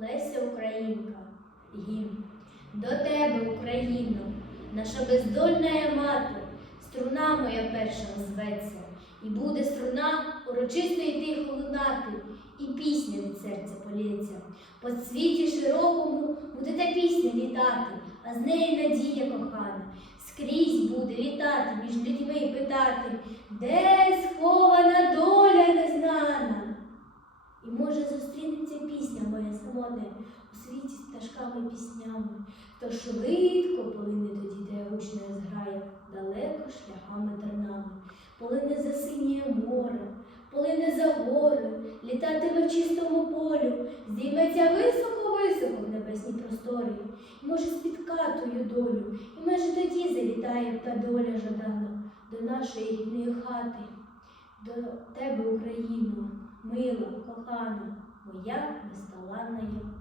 Леся Українка, гімн. До тебе, Україно, наша бездольна мати, струна моя перша зветься, і буде струна урочисто йти лунати, і пісня від серця полється. По світі широкому буде та пісня вітати, а з неї надія кохана. Скрізь буде вітати, між людьми питати, де схована доля незнана. І може зустрінеться пісня самотня у світі з пташками піснями, то швидко полине тоді та гучна зграя, далеко шляхами тернами, полине за синє море, полине за гори, літатиме в чистому полю, здійметься високо-високо в небесній просторі, і може спіткати твою долю, і може тоді завітає та доля жадана до нашої рідної хати, до тебе, Україно, мила, кохана, моя безталанна юрба.